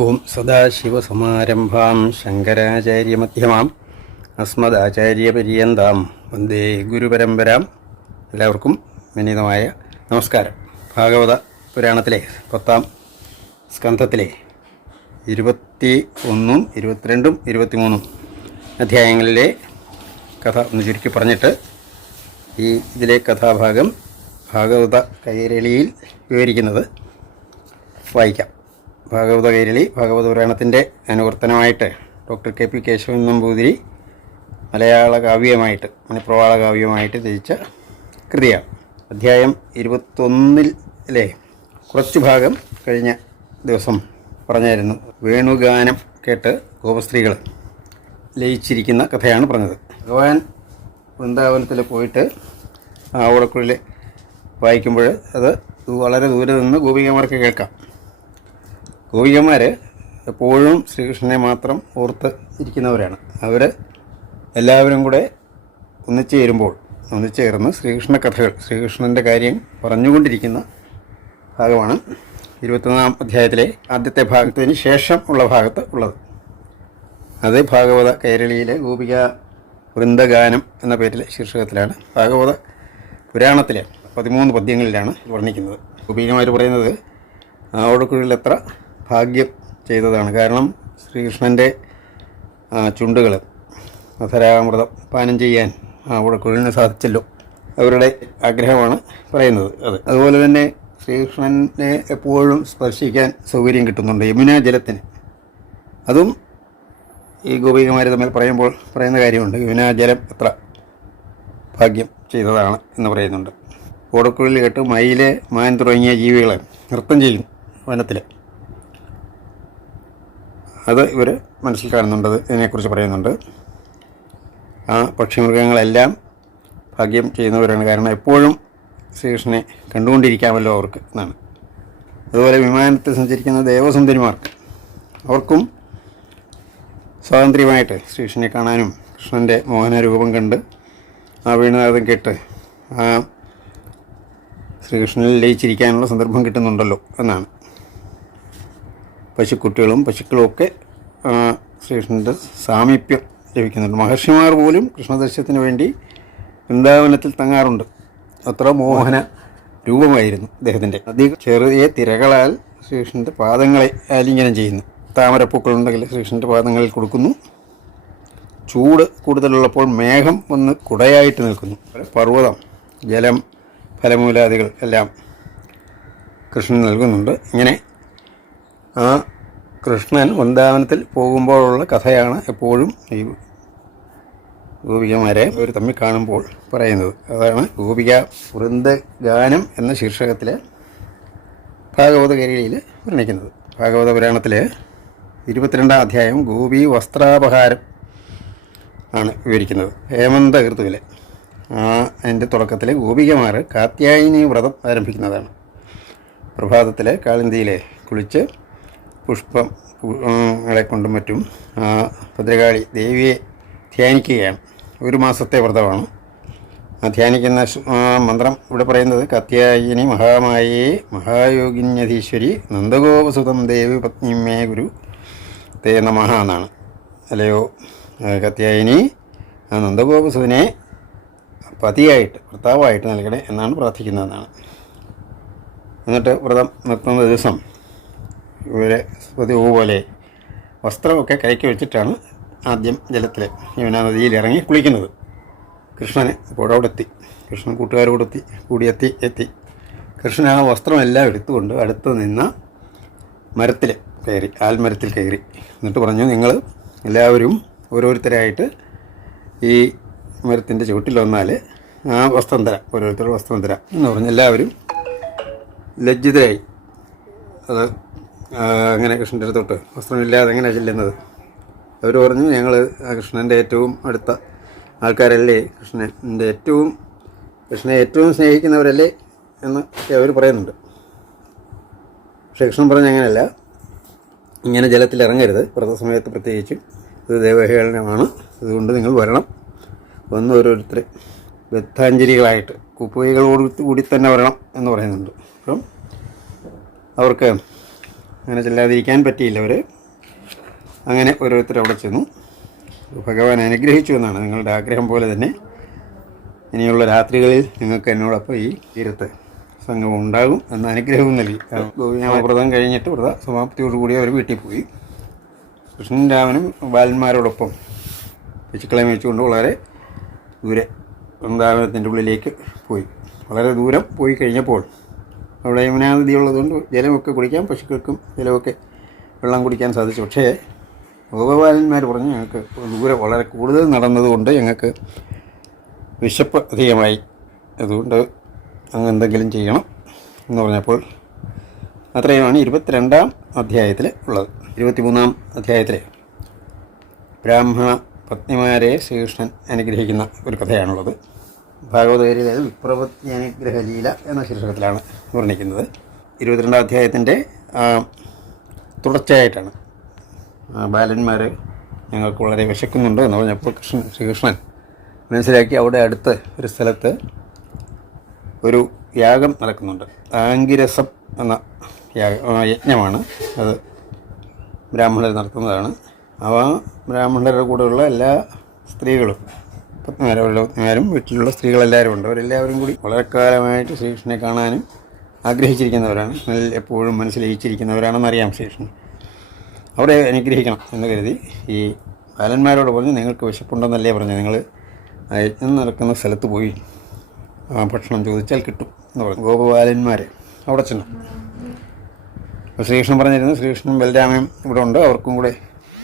ഓം സദാശിവസമാരംഭാം ശങ്കരാചാര്യമധ്യമാം അസ്മദാചാര്യപര്യന്താം വന്ദേ ഗുരുപരമ്പരാം. എല്ലാവർക്കും വിനീതമായ നമസ്കാരം. ഭാഗവത പുരാണത്തിലെ പത്താം സ്കന്ധത്തിലെ ഇരുപത്തി ഒന്നും ഇരുപത്തിരണ്ടും ഇരുപത്തിമൂന്നും അധ്യായങ്ങളിലെ കഥ ഒന്ന് ചുരുക്കി പറഞ്ഞിട്ട് ഈ ഇതിലെ കഥാഭാഗം ഭാഗവത കൈരളിയിൽ വിവരിക്കുന്നത് വായിക്കാം. ഭാഗവത കൈരളി ഭാഗവത പുരാണത്തിന്റെ അനുവർത്തനമായിട്ട് doctor K P Kesavan Namboothiri മലയാള കാവ്യമായിട്ട് മണിപ്രവാള കാവ്യമായിട്ട് രചിച്ച കൃതിയാണ്. അധ്യായം ഇരുപത്തൊന്നിൽ അല്ലേ കുറച്ച് ഭാഗം കഴിഞ്ഞ ദിവസം പറഞ്ഞായിരുന്നു. വേണുഗാനം കേട്ട് ഗോപസ്ത്രീകൾ ലയിച്ചിരിക്കുന്ന കഥയാണ് പറഞ്ഞത്. ഭഗവാൻ വൃന്ദാവനത്തിൽ പോയിട്ട് ആവടക്കുള്ളിൽ വായിക്കുമ്പോൾ അത് വളരെ ദൂരെ നിന്ന് ഗോപികമാർക്ക് കേൾക്കാം. ഗോപികമാർ എപ്പോഴും ശ്രീകൃഷ്ണനെ മാത്രം ഓർത്ത് ഇരിക്കുന്നവരാണ്. അവർ എല്ലാവരും കൂടെ ഒന്നിച്ചു ചേരുമ്പോൾ ഒന്നിച്ചു ചേർന്ന് ശ്രീകൃഷ്ണ കഥകൾ ശ്രീകൃഷ്ണന്റെ കാര്യം പറഞ്ഞുകൊണ്ടിരിക്കുന്ന ഭാഗമാണ് ഇരുപത്തൊന്നാം അധ്യായത്തിലെ ആദ്യത്തെ ഭാഗത്തിന് ശേഷം ഉള്ള ഭാഗത്ത് ഉള്ളത്. അത് ഭാഗവത കേരളീയിലെ ഗോപിക വൃന്ദഗാനം എന്ന പേരിലെ ശീർഷകത്തിലാണ്. ഭാഗവത പുരാണത്തിലെ പതിമൂന്ന് പദ്യങ്ങളിലാണ് വർണിക്കുന്നത്. ഗോപികമാർ പറയുന്നത് എത്ര ഭാഗ്യം ചെയ്തതാണ്. കാരണം ശ്രീകൃഷ്ണന്റെ ചുണ്ടുകൾ മധുരാമൃതം പാനം ചെയ്യാൻ അവിടെ കുഴലിന് സാധിച്ചല്ലോ. അവരുടെ ആഗ്രഹമാണ് പറയുന്നത് അത്. അതുപോലെ തന്നെ ശ്രീകൃഷ്ണനെ എപ്പോഴും സ്പർശിക്കാൻ സൗകര്യം കിട്ടുന്നുണ്ട് യമുനാ ജലത്തിന്. അതും ഈ ഗോപികമാർ തമ്മിൽ പറയുമ്പോൾ പറയുന്ന കാര്യമുണ്ട്. യമുനാ ജലം എത്ര ഭാഗ്യം ചെയ്തതാണ് എന്ന് പറയുന്നുണ്ട്. ഓടക്കുഴലിൽ കേട്ട് മയിലെ മാൻ തുടങ്ങിയ ജീവികളെ നൃത്തം ചെയ്യും വനത്തിൽ അത് ഇവർ മനസ്സിൽ കാണുന്നുണ്ട് ഇതിനെക്കുറിച്ച് പറയുന്നുണ്ട്. ആ പക്ഷിമൃഗങ്ങളെല്ലാം ഭാഗ്യം ചെയ്യുന്നവരാണ്. കാരണം എപ്പോഴും ശ്രീകൃഷ്ണനെ കണ്ടുകൊണ്ടിരിക്കാമല്ലോ അവർക്ക് എന്നാണ്. അതുപോലെ വിമാനത്തിൽ സഞ്ചരിക്കുന്ന ദേവസുന്ദരിമാർക്ക്. അവർക്കും സ്വാതന്ത്ര്യമായിട്ട് ശ്രീകൃഷ്ണനെ കാണാനും കൃഷ്ണന്റെ മോഹനരൂപം കണ്ട് ആ വീണനാഥം കേട്ട് ആ ശ്രീകൃഷ്ണനിൽ ലയിച്ചിരിക്കാനുള്ള സന്ദർഭം കിട്ടുന്നുണ്ടല്ലോ എന്നാണ്. പശുക്കുട്ടികളും പശുക്കളും ഒക്കെ ശ്രീകൃഷ്ണന്റെ സാമീപ്യം ലഭിക്കുന്നുണ്ട്. മഹർഷിമാർ പോലും കൃഷ്ണദർശനത്തിന് വേണ്ടി വൃന്ദാവനത്തിൽ തങ്ങാറുണ്ട്. അത്ര മോഹന രൂപമായിരുന്നു അദ്ദേഹത്തിന്റെ അധിക ചെറിയ തിരകളാൽ ശ്രീകൃഷ്ണന്റെ പാദങ്ങളെ ആലിംഗനം ചെയ്യുന്നു. താമരപ്പൂക്കളുണ്ടെങ്കിൽ ശ്രീകൃഷ്ണന്റെ പാദങ്ങളിൽ കൊടുക്കുന്നു. ചൂട് കൂടുതലുള്ളപ്പോൾ മേഘം വന്ന് കുടയായിട്ട് നിൽക്കുന്നു. പർവതം ജലം ഫലമൂലാദികൾ എല്ലാം കൃഷ്ണൻ നൽകുന്നുണ്ട്. ഇങ്ങനെ ആ കൃഷ്ണൻ വൃന്ദാവനത്തിൽ പോകുമ്പോഴുള്ള കഥയാണ് എപ്പോഴും ഈ ഗോപികമാരെ ഒരു തമ്മിൽ കാണുമ്പോൾ പറയുന്നത്. അതാണ് ഗോപിക വൃന്ദഗാനം എന്ന ശീർഷകത്തിലെ ഭാഗവതകരിയിൽ വർണിക്കുന്നത്. ഭാഗവത പുരാണത്തിലെ ഇരുപത്തിരണ്ടാം അധ്യായം ഗോപി വസ്ത്രാപഹാരം ആണ് വിവരിക്കുന്നത്. ഹേമന്ത ഋതുവിലെ ആ അതിന്റെ തുടക്കത്തിൽ ഗോപികമാർ കാത്യായനി വ്രതം ആരംഭിക്കുന്നതാണ്. പ്രഭാതത്തിലെ കാളിന്തിയിലെ കുളിച്ച് പുഷ്പം പു- ഉം, കൊണ്ടും മറ്റും ഭദ്രകാളി ദേവിയെ ധ്യാനിക്കുകയാണ്. ഒരു മാസത്തെ വ്രതമാണ്. ധ്യാനിക്കുന്ന മന്ത്രം ഇവിടെ പറയുന്നത് കത്യായിനി മഹാമായേ മഹായോഗിന്യധീശ്വരി നന്ദഗോപസുതം ദേവി പത്നിമേ ഗുരു തേ നമഹ എന്നാണ്. അല്ലയോ കത്യായനി നന്ദഗോപസുതനെ പതിയായിട്ട് ഭർത്താവായിട്ട് നൽകണേ എന്നാണ് പ്രാർത്ഥിക്കുന്നതെന്നാണ്. എന്നിട്ട് വ്രതം നിർത്തുന്ന ദിവസം ഇവരെ പതിവ് പോലെ വസ്ത്രമൊക്കെ കൈക്ക് വെച്ചിട്ടാണ് ആദ്യം ജലത്തിൽ യമുനാ നദിയിൽ ഇറങ്ങി കുളിക്കുന്നത്. കൃഷ്ണന് എത്തി കൃഷ്ണൻ കൂട്ടുകാരോടെത്തി കൂടിയെത്തി എത്തി. കൃഷ്ണൻ ആ വസ്ത്രമെല്ലാം എടുത്തുകൊണ്ട് അടുത്ത് നിന്ന മരത്തിൽ കയറി ആൽമരത്തിൽ കയറി. എന്നിട്ട് പറഞ്ഞു നിങ്ങൾ എല്ലാവരും ഓരോരുത്തരായിട്ട് ഈ മരത്തിന്റെ ചുവട്ടിൽ വന്നാൽ ആ വസ്ത്രം തരാം ഓരോരുത്തരുടെ വസ്ത്രം തരാം. എന്ന് പറഞ്ഞ് എല്ലാവരും ലജ്ജിതരായി. അത് അങ്ങനെ കൃഷ്ണന്റെ അടുത്തോട്ട്. വസ്ത്രമില്ലാതെ എങ്ങനെ ചെല്ലുന്നത്? അവർ പറഞ്ഞു ഞങ്ങൾ കൃഷ്ണന്റെ ഏറ്റവും അടുത്ത ആൾക്കാരല്ലേ? കൃഷ്ണന്റെ ഏറ്റവും കൃഷ്ണനെ ഏറ്റവും സ്നേഹിക്കുന്നവരല്ലേ എന്ന് അവർ പറയുന്നുണ്ട്. പക്ഷേ കൃഷ്ണൻ പറഞ്ഞ അങ്ങനെയല്ല. ഇങ്ങനെ ജലത്തിൽ ഇറങ്ങരുത്. വ്രതസമയത്ത് പ്രത്യേകിച്ചും ഇത് ദേവഹേളനമാണ്. അതുകൊണ്ട് നിങ്ങൾ വരണം. വന്ന് ഓരോരുത്തർ ബദ്ധാഞ്ജലികളായിട്ട് കുപ്പുകൈകളോട് കൂടി തന്നെ വരണം എന്ന് പറയുന്നുണ്ട്. അപ്പം അവർക്ക് അങ്ങനെ ചെല്ലാതിരിക്കാൻ പറ്റിയില്ല അവർ അങ്ങനെ ഓരോരുത്തർ അവിടെ ചെന്നു. ഭഗവാൻ അനുഗ്രഹിച്ചു എന്നാണ് നിങ്ങളുടെ ആഗ്രഹം പോലെ തന്നെ ഇനിയുള്ള രാത്രികളിൽ നിങ്ങൾക്ക് എന്നോടൊപ്പം ഈ തീരത്ത് സംഗമം ഉണ്ടാകും എന്ന അനുഗ്രഹവും നൽകി. വ്രതം കഴിഞ്ഞിട്ട് വ്രത സമാപ്തിയോടുകൂടി അവർ വീട്ടിൽ പോയി. കൃഷ്ണൻ രാമനും ബാലന്മാരോടൊപ്പം പിച്ചുക്കളെ മേച്ചുകൊണ്ട് വളരെ ദൂരെ വൃന്ദാവനത്തിന്റെ ഉള്ളിലേക്ക് പോയി. വളരെ ദൂരം പോയി കഴിഞ്ഞപ്പോൾ അവിടെ യമുനാനദി ഉള്ളതുകൊണ്ട് ജലമൊക്കെ കുടിക്കാം പശുക്കൾക്കും ജലമൊക്കെ വെള്ളം കുടിക്കാൻ സാധിച്ചു. പക്ഷേ ഗോപബാലന്മാർ പറഞ്ഞു ഞങ്ങൾക്ക് ദൂരെ വളരെ കൂടുതൽ നടന്നതുകൊണ്ട് ഞങ്ങൾക്ക് വിശപ്പ് അധികമായി. അതുകൊണ്ട് അങ്ങ് എന്തെങ്കിലും ചെയ്യണം എന്ന് പറഞ്ഞപ്പോൾ അത്രയുമാണ് ഇരുപത്തിരണ്ടാം അധ്യായത്തിൽ ഉള്ളത്. ഇരുപത്തിമൂന്നാം അധ്യായത്തിലെ ബ്രാഹ്മണ പത്നിമാരെ ശ്രീകൃഷ്ണൻ അനുഗ്രഹിക്കുന്ന ഒരു കഥയാണുള്ളത്. ഭാഗവതകരിലെ വിപ്രവജ്ഞാനഗ്രഹലീല എന്ന ശീർഷകത്തിലാണ് വർണിക്കുന്നത്. ഇരുപത്തിരണ്ടാം അധ്യായത്തിന്റെ തുടർച്ചയായിട്ടാണ്. ബാലന്മാർ ഞങ്ങൾക്ക് വളരെ വിശക്കുന്നുണ്ട് എന്ന് പറഞ്ഞപ്പോൾ കൃഷ്ണൻ ശ്രീകൃഷ്ണൻ മനസ്സിലാക്കി അവിടെ അടുത്ത് ഒരു സ്ഥലത്ത് ഒരു യാഗം നടക്കുന്നുണ്ട്. ആങ്കിരസം എന്ന യജ്ഞമാണ്. അത് ബ്രാഹ്മണർ നടത്തുന്നതാണ്. അവ ബ്രാഹ്മണരുടെ കൂടെയുള്ള എല്ലാ സ്ത്രീകളും പത്നിമാരും പത്നിമാരും വീട്ടിലുള്ള സ്ത്രീകളെല്ലാവരും ഉണ്ട്. അവരെല്ലാവരും കൂടി വളരെ കാലമായിട്ട് ശ്രീകൃഷ്ണനെ കാണാനും ആഗ്രഹിച്ചിരിക്കുന്നവരാണ്. എപ്പോഴും മനസ്സിലയിച്ചിരിക്കുന്നവരാണെന്ന് അറിയാം ശ്രീകൃഷ്ണൻ. അവരെ അനുഗ്രഹിക്കണം എന്ന് കരുതി ഈ ബാലന്മാരോട് പറഞ്ഞു നിങ്ങൾക്ക് വിശപ്പുണ്ടെന്നല്ലേ പറഞ്ഞു നിങ്ങൾ യജ്ഞം നടക്കുന്ന സ്ഥലത്ത് പോയി ഭക്ഷണം ചോദിച്ചാൽ കിട്ടും എന്ന് പറഞ്ഞു. ഗോപബാലന്മാരെ അവിടെ ചെന്നു. അപ്പോൾ ശ്രീകൃഷ്ണൻ പറഞ്ഞിരുന്നു ശ്രീകൃഷ്ണനും ബലരാമയും ഇവിടെ ഉണ്ട്. അവർക്കും കൂടെ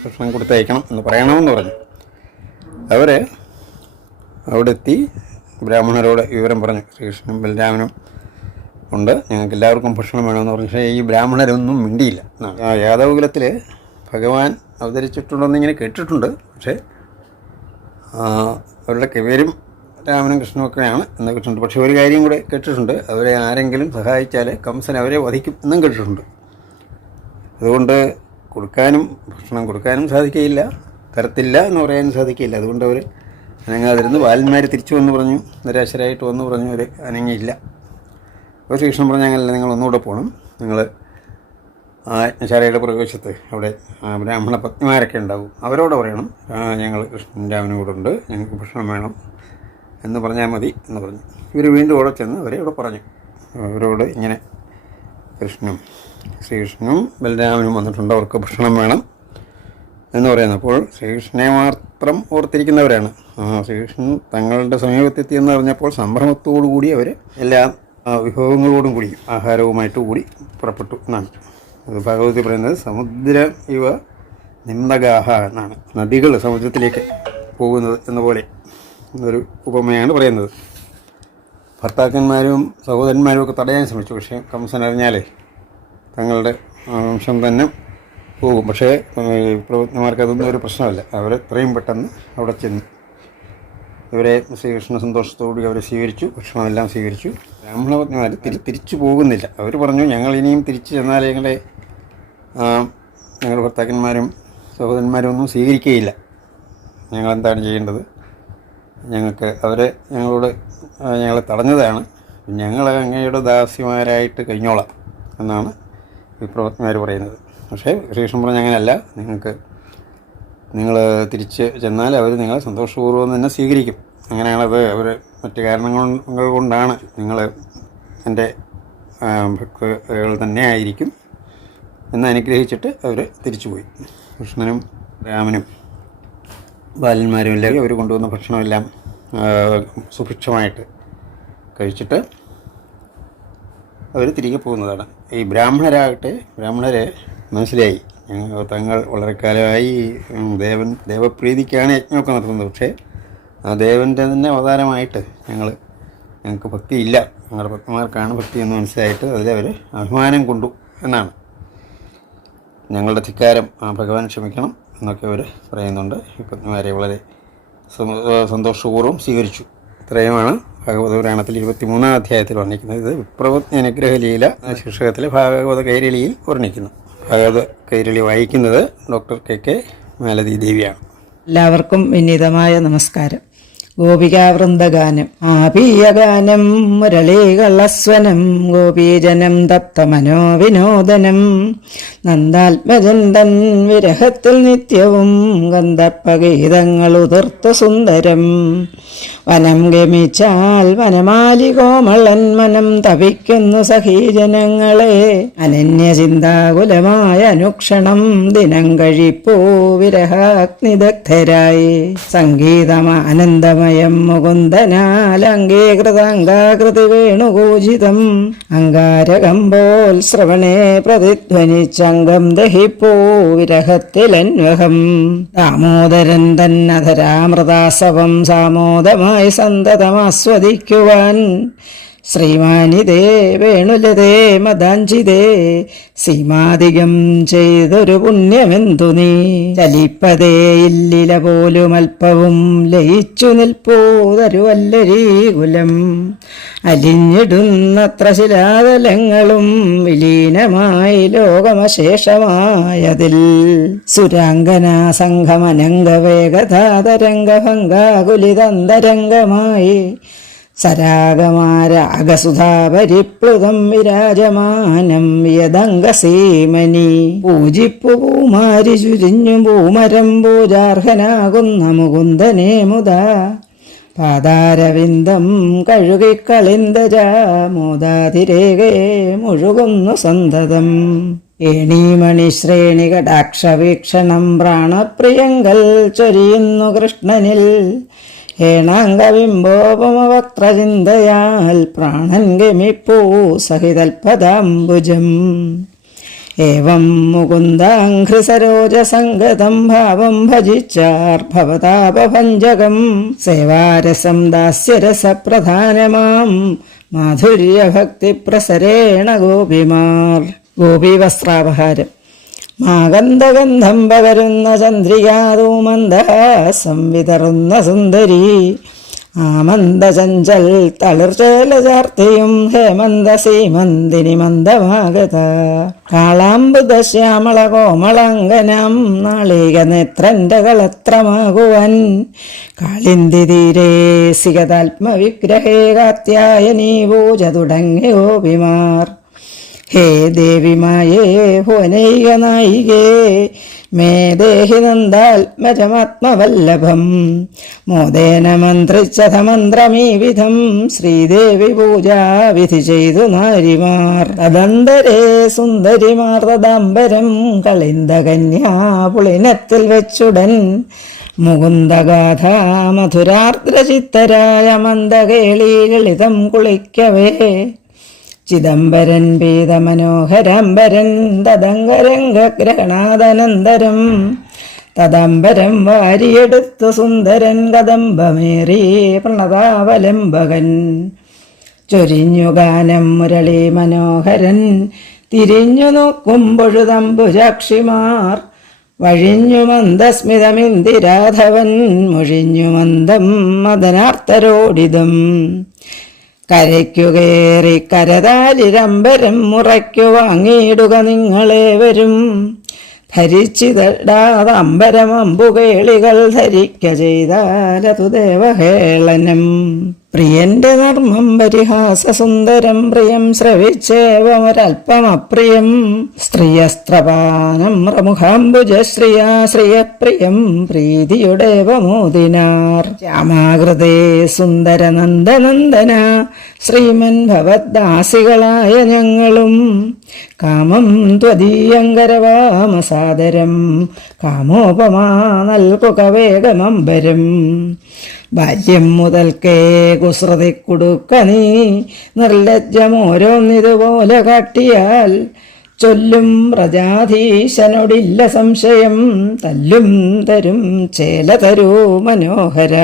ഭക്ഷണം കൊടുത്തയക്കണം എന്ന് പറയണമെന്ന് പറഞ്ഞു. അവർ അവിടെ എത്തി ബ്രാഹ്മണരോട് വിവരം പറഞ്ഞു. ശ്രീകൃഷ്ണനും ബലരാമനും ഉണ്ട്. ഞങ്ങൾക്ക് എല്ലാവർക്കും ഭക്ഷണം വേണമെന്ന് പറഞ്ഞു. പക്ഷേ ഈ ബ്രാഹ്മണരൊന്നും മിണ്ടിയില്ല. യാദവകുലത്തിൽ ഭഗവാൻ അവതരിച്ചിട്ടുണ്ടെന്ന് ഇങ്ങനെ കേട്ടിട്ടുണ്ട്. പക്ഷേ അവരുടെ പേരും രാമനും കൃഷ്ണനും ഒക്കെയാണ് എന്ന് കേട്ടിട്ടുണ്ട്. പക്ഷേ ഒരു കാര്യം കൂടെ കേട്ടിട്ടുണ്ട്. അവരെ ആരെങ്കിലും സഹായിച്ചാൽ കംസൻ അവരെ വധിക്കും എന്നും കേട്ടിട്ടുണ്ട്. അതുകൊണ്ട് കൊടുക്കാനും ഭക്ഷണം കൊടുക്കാനും സാധിക്കുകയില്ല തരത്തില്ല എന്ന് പറയാനും സാധിക്കില്ല അതുകൊണ്ട് അവർ അനങ്ങാതിരുന്ന് ബാലന്മാർ തിരിച്ചു വന്ന് പറഞ്ഞു നിരാശരായിട്ട് വന്ന് പറഞ്ഞു അവർ അനങ്ങിയില്ല. അപ്പോൾ ശ്രീകൃഷ്ണൻ പറഞ്ഞു അങ്ങനല്ല നിങ്ങൾ ഒന്നുകൂടെ പോകണം നിങ്ങൾ ആ യജ്ഞശാലയുടെ പ്രവേശത്ത് അവിടെ ബ്രാഹ്മണ പത്നിമാരൊക്കെ ഉണ്ടാവും. അവരോട് പറയണം "ആ, ഞങ്ങൾ കൃഷ്ണൻ രാമനും കൂടെ ഉണ്ട് ഞങ്ങൾക്ക് ഭക്ഷണം വേണം എന്ന് പറഞ്ഞാൽ മതി എന്ന് പറഞ്ഞു. ഇവർ വീണ്ടും അവിടെ ചെന്ന് അവരെ ഇവിടെ പറഞ്ഞു. അവരോട് ഇങ്ങനെ കൃഷ്ണനും ശ്രീകൃഷ്ണനും ബലരാമനും വന്നിട്ടുണ്ട് അവർക്ക് ഭക്ഷണം വേണം എന്ന് പറയുന്നത് അപ്പോൾ ശ്രീകൃഷ്ണനെ ഓർത്തിരിക്കുന്നവരാണ്. ആ ശ്രീകൃഷ്ണൻ തങ്ങളുടെ സമീപത്തെത്തി എന്ന് പറഞ്ഞപ്പോൾ സംഭ്രമത്തോടു കൂടി അവർ എല്ലാ വിഭവങ്ങളോടും കൂടി ആഹാരവുമായിട്ട് കൂടി പുറപ്പെട്ടു എന്നാണ്. അത് ഭഗവതി പറയുന്നത് സമുദ്ര ഇവ നിന്ദഗാഹ എന്നാണ്. നദികൾ സമുദ്രത്തിലേക്ക് പോകുന്നത് എന്ന പോലെ എന്നൊരു ഉപമയാണ് പറയുന്നത്. ഭർത്താക്കന്മാരും സഹോദരന്മാരും ഒക്കെ തടയാൻ ശ്രമിച്ചു. പക്ഷേ കംസൻ അറിഞ്ഞാലേ തങ്ങളുടെ വംശം തന്നെ പോകും. പക്ഷേ പ്രവർത്തനമാർക്ക് അതൊന്നും ഒരു പ്രശ്നമല്ല. അവർ എത്രയും പെട്ടെന്ന് അവിടെ ചെന്നു ഇവരെ ശ്രീകൃഷ്ണ സന്തോഷത്തോടുകൂടി അവരെ സ്വീകരിച്ചു ഭക്ഷണമെല്ലാം സ്വീകരിച്ചു. ബ്രാഹ്മണപത്നിമാർ തിരി തിരിച്ചു പോകുന്നില്ല. അവർ പറഞ്ഞു ഞങ്ങൾ ഇനിയും തിരിച്ചു ചെന്നാൽ ഞങ്ങളെ ഞങ്ങളുടെ ഭർത്താക്കന്മാരും സഹോദരന്മാരും ഒന്നും സ്വീകരിക്കുകയില്ല. ഞങ്ങളെന്താണ് ചെയ്യേണ്ടത്? ഞങ്ങൾക്ക് അവരെ ഞങ്ങളോട് ഞങ്ങളെ തടഞ്ഞതാണ്. ഞങ്ങൾ അങ്ങയുടെ ദാസിമാരായിട്ട് കഴിഞ്ഞോളാം എന്നാണ് വിപ്രവത്മാർ പറയുന്നത്. പക്ഷേ ശ്രീകൃഷ്ണൻ പറഞ്ഞ അങ്ങനെയല്ല. നിങ്ങൾക്ക് നിങ്ങൾ തിരിച്ച് ചെന്നാൽ അവർ നിങ്ങളെ സന്തോഷപൂർവം തന്നെ സ്വീകരിക്കും. അങ്ങനെയാണത്. അവർ മറ്റു കാരണങ്ങൾ കൊണ്ടാണ് നിങ്ങൾ എന്റെ ഭക്തകൾ തന്നെ ആയിരിക്കും എന്ന് അനുഗ്രഹിച്ചിട്ട് അവർ തിരിച്ചുപോയി. കൃഷ്ണനും രാമനും ബാലന്മാരും എല്ലാം അവർ കൊണ്ടുവന്ന ഭക്ഷണമെല്ലാം സുഭിക്ഷമായിട്ട് കഴിച്ചിട്ട് അവർ തിരികെ പോകുന്നതാണ്. ഈ ബ്രാഹ്മണരാകട്ടെ ബ്രാഹ്മണരെ മനസ്സിലായി. തങ്ങൾ വളരെ കാലമായി ദേവൻ ദേവപ്രീതിക്കാണ് യജ്ഞമൊക്കെ നടത്തുന്നത്. പക്ഷേ ആ ദേവന്റെ തന്നെ അവതാരമായിട്ട് ഞങ്ങൾ ഞങ്ങൾക്ക് ഭക്തിയില്ല. ഞങ്ങളുടെ ഭക്തന്മാർക്കാണ് ഭക്തി എന്ന് മനസ്സിലായിട്ട് അതിലവർ അഭിമാനം കൊണ്ടു എന്നാണ്. ഞങ്ങളുടെ ധിക്കാരം ആ ഭഗവാൻ ക്ഷമിക്കണം എന്നൊക്കെ അവർ പറയുന്നുണ്ട്. ഈ പത്നിമാരെ വളരെ സന്തോഷപൂർവം സ്വീകരിച്ചു. ഇത്രയുമാണ് ഭാഗവത പുരാണത്തിൽ ഇരുപത്തിമൂന്നാം അധ്യായത്തിൽ വർണിക്കുന്നത്. ഇത് വിപ്രവജ്ഞ അനുഗ്രഹലീല ശീർഷകത്തിലെ ഭാഗവത കൈരളിയിൽ വർണിക്കുന്നു. ഭാഗവത കൈരളി വായിക്കുന്നത് ഡോക്ടർ കെ കെ മാലതി ദേവിയാണ്. എല്ലാവർക്കും വിനീതമായ നമസ്കാരം. ഗോപികാവൃന്ദഗാനം. ആപീയഗാനം മുരളീകളസ്വനം ഗോപീജനം തപ്തമനോവിനോദനം നന്ദാത്മജൻ തൻ വിരഹത്തിൽ നിത്യവും ഗന്ധപ്പഗീതങ്ങൾ ഉതിർത്ത സുന്ദരം. വനം ഗമിച്ചാൽ വനമാലി കോമളൻ മനം തപിക്കുന്നു സഹീജനങ്ങളെ. അനന്യചിന്താകുലമായ അനുക്ഷണം ദിനം കഴിപ്പോ വിരഹാഗ്നിദഗ്ധരായി. സംഗീതം ആനന്ദമയം മുകുന്ദനാലങ്കീകൃതാംഗാകൃതി വേണുകൂചിതം അങ്കാരകം അങ്കാരകമ്പോൽ ശ്രവണേ പ്രതിധ്വനിച്ചംഗം ദഹിപ്പോ വിരഹത്തിലന്വഹം. ദാമോദരൻ തന്നധരാമൃതാസവം സാമോദമായി സന്തതമാസ്വദിക്കുവാൻ ശ്രീമാനിതേ വേണുലതേ മദാഞ്ചിതേ സീമാധികം ചെയ്തൊരു പുണ്യമെന്തു നീ? ചലിപ്പതേ ഇല്ലില പോലും അല്പവും ലയിച്ചു നിൽപ്പോതരുവല്ലരീ കുലം. അലിഞ്ഞിടുന്നത്ര ശിലാതലങ്ങളും വിലീനമായി ലോകമശേഷമായതിൽ. സുരാംഗന സംഘമനംഗവേഗതാതരംഗഭംഗാകുലിതന്തരംഗമായി സരാഗമാരാഗസുധാപരിപ്ലുതം വിരാജമാനം യദംഗസീമനി. പൂജിപ്പു പൂമാരി ചുരിഞ്ഞു പൂമരം പൂജാർഹനാകുന്ന മുകുന്ദനേ മുത. പാതാരവിന്ദം കഴുകിക്കളിന്തജ മോദാതിരേകേ മുഴുകുന്നു സന്തതം. ഏണീമണി ശ്രേണി കടാക്ഷവീക്ഷണം പ്രാണപ്രിയങ്കൽ ചൊരിയുന്നു കൃഷ്ണനിൽ. ഏണാംഗബിംബോപമവക്ത്രചിന്തയാൽ പ്രാണൻ ഗമിപ്പൂ സഹിതൽപദാംബുജം. ഏവം മുകുന്ദാഘ്രിസരോജസംഗതം ഭാവം ഭജിച്ചാർഭവതാപഭഞ്ജകം സേവാരസം ദാസ്യരസപ്രധാനമാം മാധുര്യഭക്തിപ്രസരേണ ഗോപിമാർ. ഗോപീവസ്ത്രാപഹാരം മാഗന്ധഗന്ധം പകരുന്ന ചന്ദ്രികാതൂമന്ദ സംവിതറുന്ന സുന്ദരി ആമന്ദ ചഞ്ചൽ തളിർചേലചാർത്തിയും ഹേമന്ത സീമന്തിനി മന്ദമാകത കാളാംബുദ ശ്യാമള കോമളാംഗനം നാളിക നേത്രന്റെ കളത്രമാകുവൻ. കാളിന്തി തീരേ സികതാത്മവിഗ്രഹേ കാത്യായനീ പൂജ തുടങ്ങി ഗോപിമാർ. ഹേ ദേവിമായേ ഹോനൈക നായികേ മേ ദേഹി നന്ദാത്മജമാത്മവല്ലഭം മോദേന മന്ത്രിച്ചത മന്ത്രമീ വിധം ശ്രീദേവി പൂജാവിധി ചെയ്തു നാരിമാർ. തദന്തരേ സുന്ദരിമാർ തദാംബരം കളിന്ത കന്യാ പുളിനത്തിൽ വെച്ചുടൻ. മുകുന്ദഗാഥ മധുരാർദ്രചിത്തരായ മന്ദകേളി ലളിതം കുളിക്കവേ. ചിദംബരൻ പീതമനോഹരാംബരൻ തദംഗരംഗഗ്രഹണാദനന്തരം തദംബരം വാരിയെടുത്തു സുന്ദരൻ കദംബമേറി പ്രണതാവലംബകൻ. ചൊരിഞ്ഞു ഗാനം മുരളി മനോഹരൻ തിരിഞ്ഞു നോക്കുമ്പൊഴുതമ്പുജാക്ഷിമാർ വഴിഞ്ഞു മന്ദസ്മിതമിന്ദിരാധവൻ മുഴിഞ്ഞു മന്ദം മദനാർത്തരോടിതം കരയ്ക്കു കയറി കരതാലിരമ്പരം മുറയ്ക്കു വാങ്ങിയിടുക നിങ്ങളേവരും. ധരിച്ചിതടാതെ അമ്പരമമ്പുകേളികൾ ധരിക്ക ചെയ്താലതു ദേവഹേളനം. പ്രിയന്റെ ധർമ്മം പരിഹാസ സുന്ദരം പ്രിയം ശ്രവിച്ചേവമൊരൽപ്പമപ്രിയം സ്ത്രീയസ്ത്രപാനം പ്രമുഖാംബുജ ശ്രീയ ശ്രിയപ്രിയം പ്രീതിയുടെ വമോദിനാർ. രാമാകൃതേ സുന്ദര നന്ദനന്ദന ശ്രീമൻ ഭവദ്ദാസികളായ ഞങ്ങളും. കാമം ത്വദീയങ്കരവാമസാദരം. കാമോപമാ നൽകുക വേഗമമ്പരം. ബാല്യം മുതൽക്കേ കുസൃതി കൊടുക്ക നീ. നിർലജ്ജമോരോന്നിതുപോലെ കാട്ടിയാൽ ചൊല്ലും പ്രജാധീശനോടില്ല സംശയം. തല്ലും തരും ചേല തരൂ മനോഹര.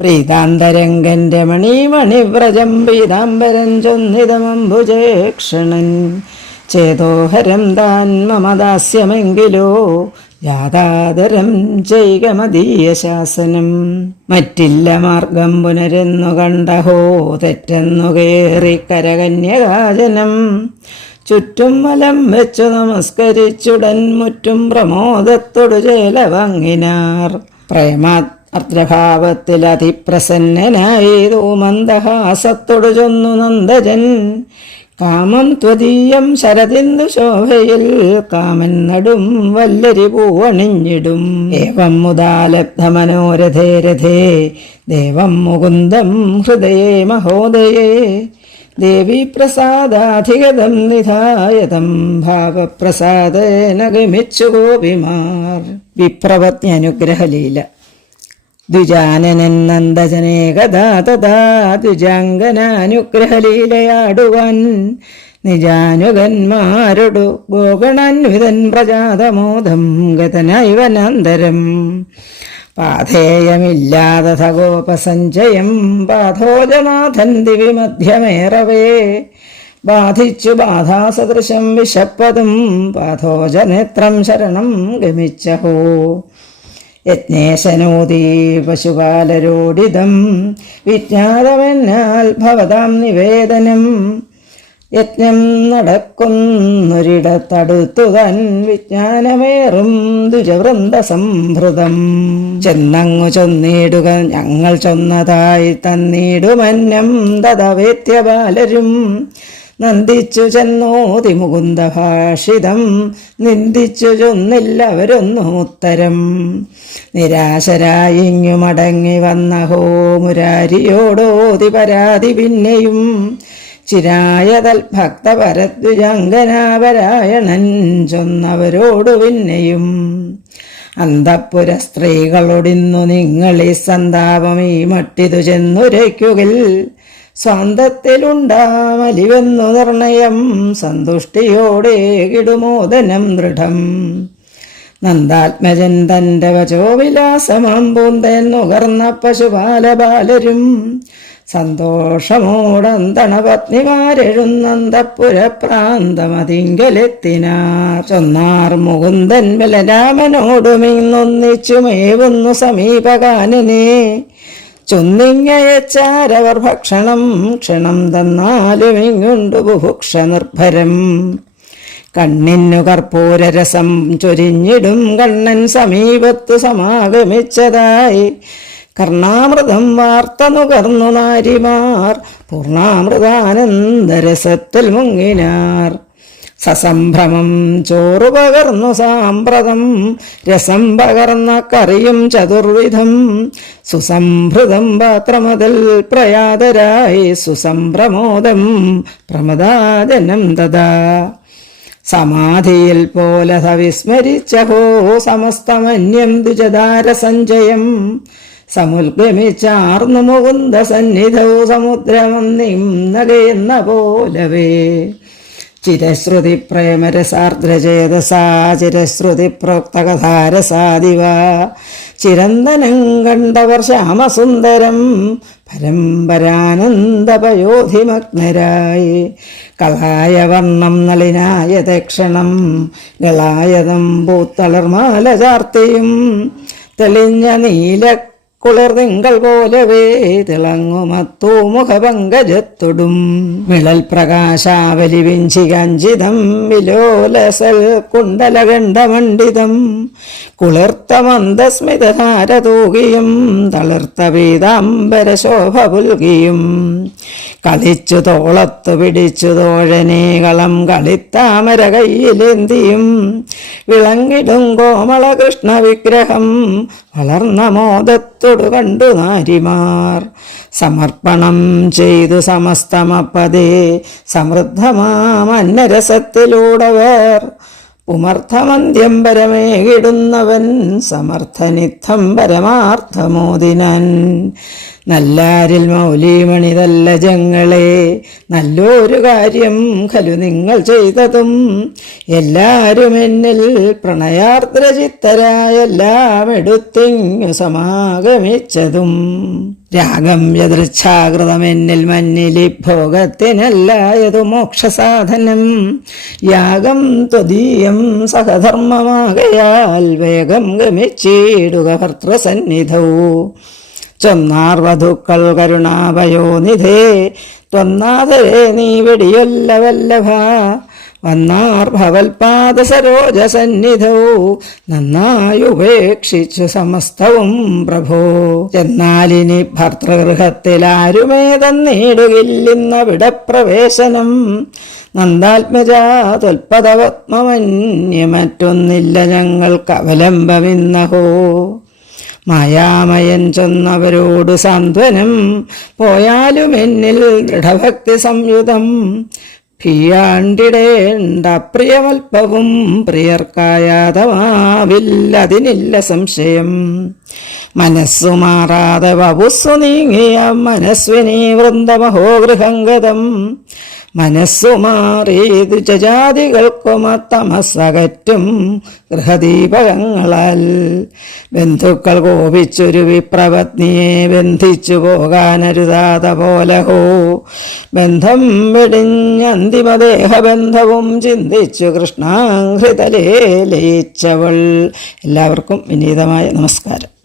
പ്രീതാന്തരംഗന്റെ മണിമണിവ്രജം പീതാംബരൻ ചൊന്നിതമംബുജേക്ഷണൻ ചേതോഹരം താൻ മമദാസ്യമെങ്കിലോ യാതാദരം ചെയ്യുക മതീയ ശാസനം. മറ്റില്ല മാർഗം പുനരെന്നു കണ്ടഹോ തെറ്റെന്നു കയറി കരകന്യകാചനം ചുറ്റും മലം വെച്ചു നമസ്കരിച്ചുടൻ മുറ്റും പ്രമോദത്തോടു ചേല വാങ്ങിനാർ. പ്രേമാർദ്രഭാവത്തിൽ അതിപ്രസന്നനായി മന്ദഹാസത്തോടു ചൊന്നു നന്ദജൻ. കാമം ത്വതീയം ശരതിന്ദു ശോഭയിൽ കാമൻ നടും വല്ലരി പൂവണിഞ്ഞിടും. ഏവം മുദാലബ്ധ മനോരഥേ രഥേ ദേവം മുകുന്ദം ഹൃദയേ മഹോദയേ. ദേവി പ്രസാദാധിഗതം നിധായതം ഭാവപ്രസാദേന ഗമിച്ചു ഗോപിമാർ. വിപ്രവജ്ഞ അനുഗ്രഹലീല. ദ്വിജാനനൻ നന്ദജനേകഥാ തഥാ ദ്വിജാംഗനാനുഗ്രഹലീലയാടുവാൻ നിജാനുഗന്മാരൊടു ഗോഗണാന്വിതൻ പ്രജാതമോദം ഗതനൈവനന്തരം. പാഥേയമില്ലാതെ സഗോപസഞ്ചയം പാഥോജനാഥൻ ദിവി മധ്യമേറവേ ബാധിച്ചു ബാധാസദൃശം വിശപ്പതും പാഥോജനേത്രം ശരണം ഗമിച്ചഹോ. യജ്ഞേശനോദീ പശുപാലരോടിതം വിജ്ഞാതമെന്നാൽ ഭവതാം നിവേദനം. യജ്ഞം നടക്കുന്നൊരിടത്തടുത്തു തൻ വിജ്ഞാനമേറും ദുജവൃന്ദ സംഭൃതം ചെന്നങ്ങു ചൊന്നിടുക ഞങ്ങൾ ചൊന്നതായി തന്നിടുമന്നം തഥവേത്യ ബാലരും നന്ദിച്ചു ചെന്നോതി മുകുന്ദ ഭാഷിതം നിന്ദിച്ചു ചൊന്നില്ലവരൊന്നും ഉത്തരം. നിരാശരായിങ്ങു മടങ്ങി വന്ന ഹോ മുരാരിയോടോതി പരാതി പിന്നെയും ചിരായതൽ ഭക്തപരദ്വിജങ്കനാപരായണൻ ചൊന്നവരോടു പിന്നെയും. അന്തപ്പുര സ്ത്രീകളോടിന്നു നിങ്ങളീ സന്താപം ഈ മട്ടിതു ചെന്നുരയ്ക്കുകിൽ സ്വാന്തത്തിലുണ്ടാമലിവെന്നു നിർണയം സന്തുഷ്ടിയോടെ കിടുമോദനം ദൃഢം. നന്ദാത്മജൻ തന്റെ വചോവിലാസമാം പൂന്തെന്നുകർന്ന പശുപാല ബാലരും പ്രാന്തമതിങ്കലെത്തിനാർ ചൊന്നാർ മുകുന്ദൻ ബലരാമനോടുമിന്നൊന്നിച്ചുമേവുന്നു സമീപകാനനെ. ചൊന്നിങ്ങയച്ചാരവർ ഭക്ഷണം ക്ഷണം തന്നാലും ഇങ്ങുണ്ടു ബുഭുക്ഷ നിർഭരം കണ്ണിന്നു കർപ്പൂരരസം ചൊരിഞ്ഞിടും കണ്ണൻ സമീപത്ത് സമാഗമിച്ചതായി. കർണാമൃതം വാർത്ത നുകർന്നു നാരിമാർ പൂർണാമൃതാനന്ദരസത്തിൽ മുങ്ങിനാർ. സസംഭ്രമം ചോറു പകർന്നു സാമ്പ്രതം രസം പകർന്ന കറിയും ചതുർവിധം. സുസംഭൃതം പാത്രമതിൽ പ്രയാതരായി സുസംഭ്രമോദം പ്രമദാജനം തഥാ. സമാധിയിൽ പോലെ സവിസ്മരിച്ച ഹോ സമസ്തമന്യം ദ്വിജദാര സഞ്ചയം സമുൽഗമിച്ചാർന്നു മുകുന്ദ സന്നിധോ സമുദ്രമന്നിം നകയെന്ന പോലവേ. ചിരശ്രുതി പ്രേമരസാർദ്രചേതസാ ചിരശ്രുതി പ്രോക്തകഥാരസാദിവ ചിരന്തനം കണ്ടവർ ശ്യാമസുന്ദരം പരമ്പരാനന്ദപയോധിമഗ്നരായി. കളായ വർണം നളിനായ ദക്ഷണം ഗളായതം പൂത്തളർമാല ചാർത്തിയും തെളിഞ്ഞ നീല കുളിർ തിങ്കൾ പോലവേ തിളങ്ങുമത്തൂ മുഖപങ്കജത്തൊടും. മിളൽ പ്രകാശാവലി വിഞ്ചി കഞ്ചിതം വിലോലസൽ കുണ്ടലകണ്ഠമണ്ഡിതം. കുളിർത്ത മന്ദസ്മിതധാര തൂകിയും തളിർത്ത പീതാംബര ശോഭ പുൽകിയും. കളിച്ചു തോളത്തു പിടിച്ചു തോഴനേ കളം കളിത്താമര കയ്യിലെന്തിയും വിളങ്ങിടും കോമള കൃഷ്ണ വിഗ്രഹം വളർന്ന മോദത്തോടു കണ്ടു നാരിമാർ. സമർപ്പണം ചെയ്തു സമസ്തമപ്പതേ സമൃദ്ധമാമന്നരസത്തിലൂടവർ. ഉമർത്ഥമന്ത്യം പരമേകിടുന്നവൻ സമർത്ഥനിത്ഥം പരമാർത്ഥമോദിനാൻ നല്ലാരിൽ മൗലിമണിതല്ല ജങ്ങളെ. നല്ലൊരു കാര്യം ഖലു നിങ്ങൾ ചെയ്തതും എല്ലാവരും എന്നിൽ പ്രണയാർദ്രചിത്തരായെല്ലാം എടുത്തിങ്ങു സമാഗമിച്ചതും. രാഗം യദൃച്ഛാകൃതം എന്നിൽ മഞ്ഞിലി ഭോഗത്തിനല്ലായതു മോക്ഷസാധനം. യാഗം ത്വദീയം സഹധർമ്മമാകയാൽ വേഗം ഗമിച്ചിടുക ഭർത്തൃസന്നിധൗ. ചൊന്നാർ കരുണാഭയോ നിധേ ത്വന്നാഥരെ നീ വെടിയൊല്ല വല്ലഭ. വന്നാർ ഭവൽപാദ സരോജ സന്നിധൗ നന്നായി ഉപേക്ഷിച്ചു സമസ്തവും പ്രഭോ. എന്നാലിനി ഭർത്തൃഗൃഹത്തിൽ ആരുമേ തന്നീടുകില്ലെന്നവിടെ പ്രവേശനം നന്ദാത്മജ തൊൽപദപത്മമന്യ മറ്റൊന്നില്ല ഞങ്ങൾക്ക് അവലംബമിന്നഹോ മായാമയൻ ചെന്നവരോട് സാന്ത്വനം പോയാലും എന്നിൽ ദൃഢഭക്തി സംയുതം. ഭീയാണ്ടിടേണ്ട പ്രിയമൽപ്പവും പ്രിയർക്കായാതമാവില്ലതിനില്ല സംശയം. മനസ്സു മാറാതെ വപുസ്സു നീങ്ങിയ മനസ്വിനി വൃന്ദമഹോ ഗൃഹംഗതം മനസ്സു മാറിയത് ജാതികൾക്കുമത്തമസകറ്റും ഗൃഹദീപകങ്ങളാൽ. ബന്ധുക്കൾ കോപിച്ചൊരു വിപ്രപത്നിയെ ബന്ധിച്ചു പോകാനരുതാത പോലഹോ ബന്ധം വെടിഞ്ഞന്തിമദേഹബന്ധവും ചിന്തിച്ചു കൃഷ്ണാഹൃതലേ ലയിച്ചവൾ. എല്ലാവർക്കും വിനീതമായ നമസ്കാരം.